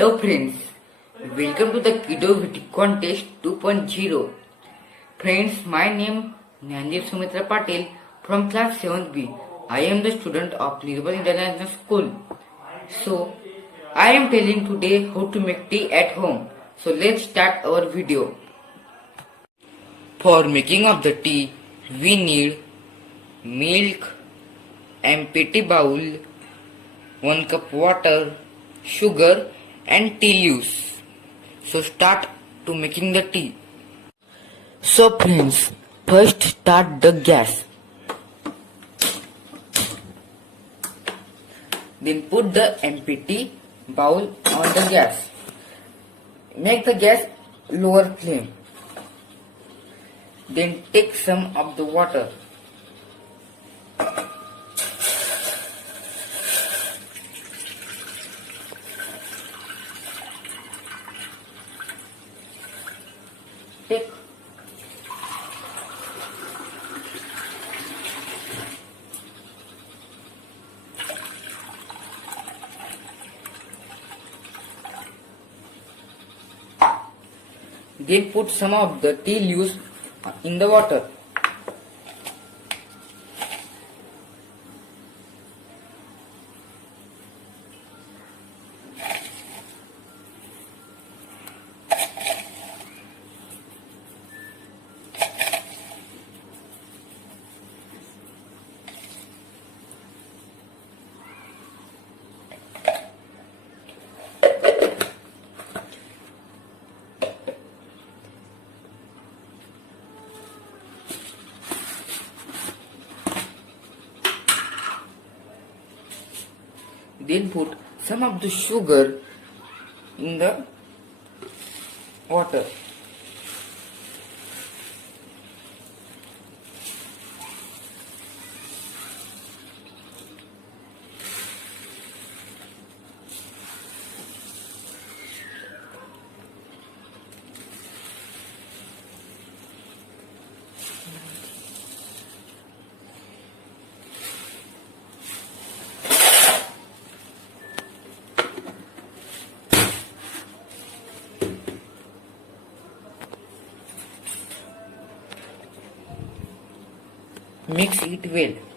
Hello friends, welcome to the KidoVity Contest 2.0. Friends, my name is Sumitra Patil from class 7th B. I am the student of Dipali International School. So, I am telling today how to make tea at home. So let's start our video. For making of the tea, we need milk, empty bowl, 1 cup water, sugar and tea leaves. So start to making the tea. So friends, first start the gas. Then put the empty bowl on the gas. Make the gas lower flame. Then take some of the water. Take Then put some of the tea leaves in the water. Then put some of the sugar in the water. Mix it well.